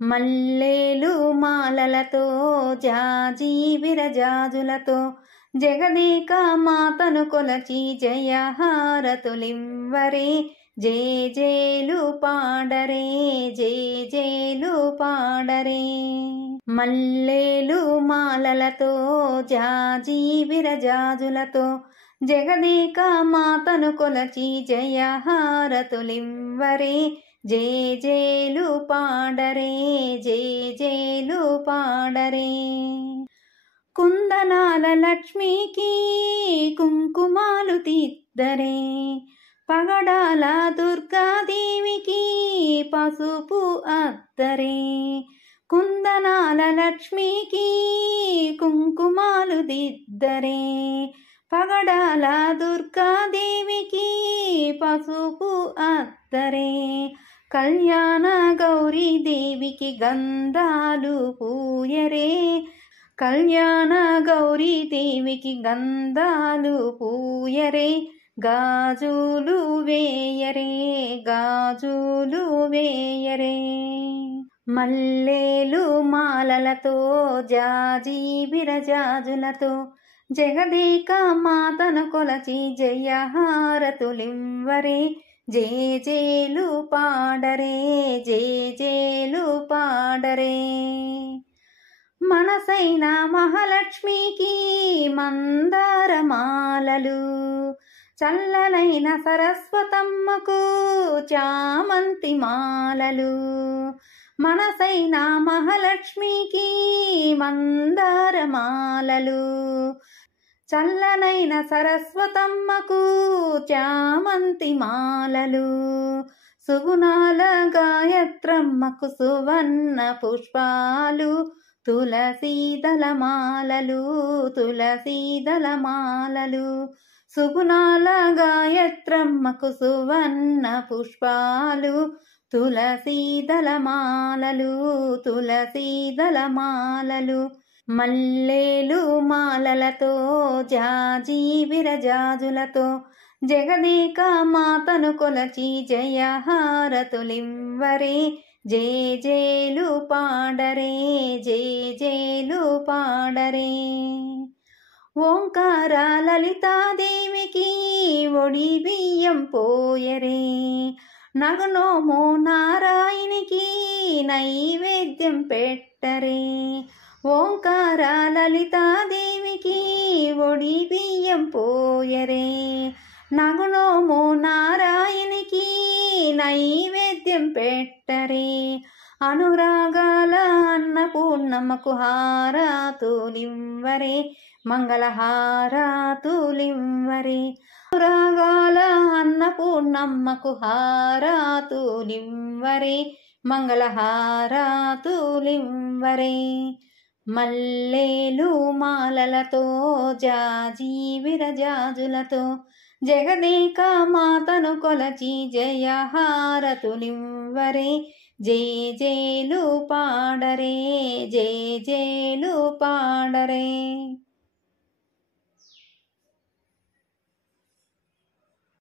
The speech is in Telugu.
మల్లేలు మాలలతో జాజి విరజాజులతో జగదేక మాతను కొలచి జయహారతులివ్వరే జేజేలు పాడరే జేజేలు పాడరే. మల్లేలు మాలలతో జాజి విరజాజులతో జగదేక మాతను కొలచి జయహారతులివ్వరే జేజేలు పాడరే జేజేలు పాడరే. కుందనాల లక్ష్మికి కుంకుమాలు తిద్దరే పగడాల దుర్గాదేవికి పసుపు అద్దరే. కుందనాల లక్ష్మికి కుంకుమాలు దిద్దరే పగడాల దుర్గాదేవికి పసుపు అద్దరే. కళ్యాణ గౌరీ దేవికి గంధాలు పూయరే కళ్యాణ గౌరీ దేవికి గంధాలు పూయరే గాజులు వేయరే గాజులు వేయరే. మల్లేలు మాలలతో జాజి విరజాజులతో జగదేక మాతను కొలచి జయహారతులివ్వరే జేజేలు పాడరే జేజేలు పాడరే. మనసైన మహాలక్ష్మికి మందారమాలలు చల్లలైన సరస్వతమ్మకు చామంతి మాలలు. మనసైన మహాలక్ష్మికి మందారమాలలు చల్లనైన సరస్వతమ్మకు చామంతి మాలలు. సుగుణాల గాయత్రమ్మకు సువర్ణ పుష్పాలు తులసీదళ మాలలు తులసీదళ మాలలు. సుగుణాల గాయత్రమ్మకు సువర్ణ పుష్పాలు తులసీదళ మాలలు తులసీదళ మాలలు. మల్లేలు మాలలతో జాజి విరజాజులతో జగదేక మాతను కొలచి జయహారతులివ్వరే జేజేలు పాడరే జేజేలు పాడరే. ఓంకార లలితాదేవికి ఒడి బియ్యం పోయరే నగనోమో నారాయణికి నైవేద్యం పెట్టరే. ఓంకార లలితాదేవికి ఒడి బియ్యం పోయరే నగనోమో నారాయణికి నైవేద్యం పెట్టరే. అనురాగాల అన్నపూర్ణమ్మకు హారతులివ్వరే మంగళహారతులివ్వరే. అనురాగాల అన్నపూర్ణమ్మకు హారతులివ్వరే మంగళహారతులివ్వరే. మల్లేలు మాలలతో జాజి విరజాజులతో జగదేక మాతను కొలచి జయహారతులివ్వరే జేజేలు పాడరే జేజేలు పాడరే.